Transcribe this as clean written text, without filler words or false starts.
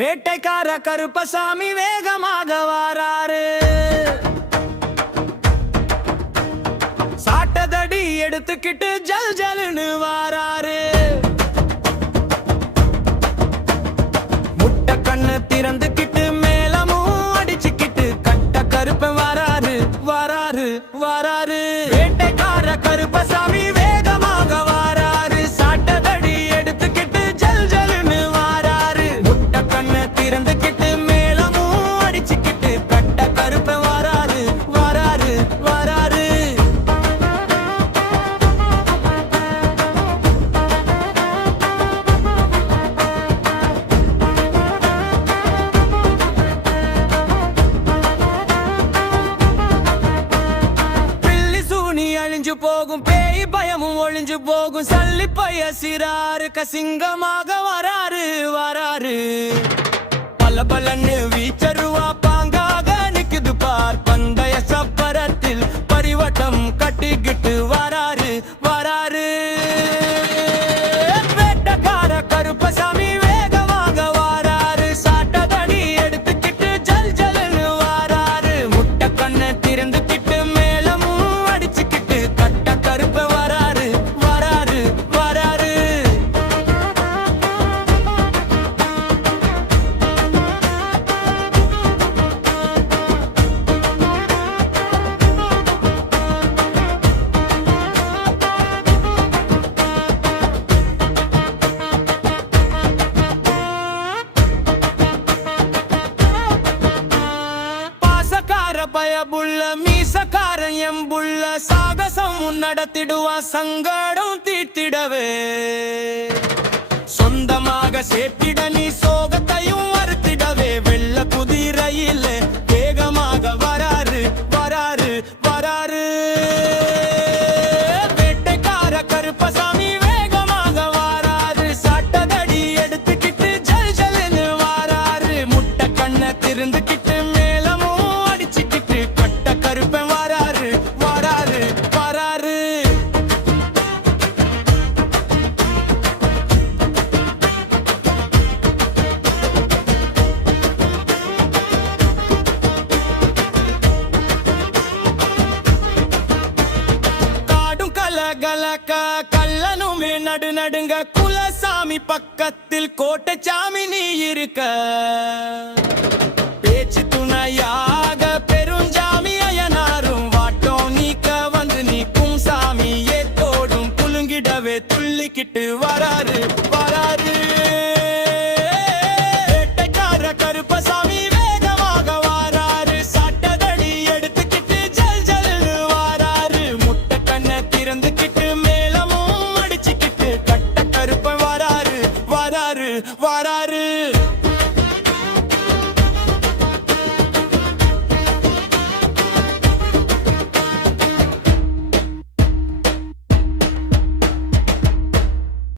வேட்டைக்கார கருப்பசாமி வேகமாக வாராரு. சாட்டதடி எடுத்துக்கிட்டு ஜல் ஜல்னு வாராரு. முட்டை கண்ணு திறந்துக்கிட்டு மேலமும் அடிச்சுக்கிட்டு கட்ட கருப்பன் வாராரு வாராரு வாராரு. வேட்டைக்கார கருப்பசாமி வேகமாக வாராரு. சாட்டதடி எடுத்துக்கிட்டு ஜல் ஜல்னு வாராரு. முட்டை கண்ணு திறந்துக்கிட்டு மேலமும் அடிச்சுக்கிட்டு கட்ட கருப்பன் வாராரு வாராரு வாராரு. அழிஞ்சு போகும் பேய் பயமும் ஒழிஞ்சு போகும். சல்லி பைய சிறாரு கசிங்கமாக வராரு வராரு. பல பலன்னு வீச்சருவா பாங்காக நிக்குது பார். பந்தய சப்பரத்தில் பரிவட்டம் கட்டிக்கிட்டு வராரு வராரு. வேட்டக்கார கருப்பசாமி வேகமாக வாராரு. சாட்டதடி எடுத்துக்கிட்டு ஜல் ஜல்னு வாராரு. முட்டை கண்ணை திறந்துக்கிட்டு மேலமும் அடிச்சுக்கிட்டு கட்ட கருப்ப வராரு வராரு வராரு. பயபுள்ள மீசக்காரன் எம்புள்ள சாகசம் நடத்திடுவா. சங்கடம் தீர்த்திடவே சொந்தமாக சேர்த்திட நீ சோகத்தையும் வருத்திடவே. வெள்ள குதிரையில் வேகமாக வராரு வராரு வராரு. வேட்டைக்கார கருப்பசாமி வேகமாக வாராரு. சாட்டதடி எடுத்துக்கிட்டு ஜல் ஜல்னு வாராரு. முட்டை கண்ணை திறந்துக்கிட்டு கருப்பன் வாராரு வாராரு வாராரு. காடும் கலகலக்க கல்லனுமே நடு நடுங்க. குலசாமி பக்கத்தில் கோட்டைச்சாமி நீ இருக்க. பேச்சு துணையாக பெருஞ்சாமி அயனாரும் வாட்டம் நீக்க வந்து நீக்கும். சாமி ஏத்தோடும் புழுங்கிடவே துள்ளிக்கிட்டு வராரு வராரு. வேட்டைக்கார கருப்பசாமி வேகமாக வாராரு. சாட்டதடி எடுத்துக்கிட்டு ஜல் ஜல்னு வாராரு. முட்டை கண்ணை திறந்துக்கிட்டு மேலமும் அடிச்சுக்கிட்டு கட்ட கருப்பன் வராரு வராரு வராரு.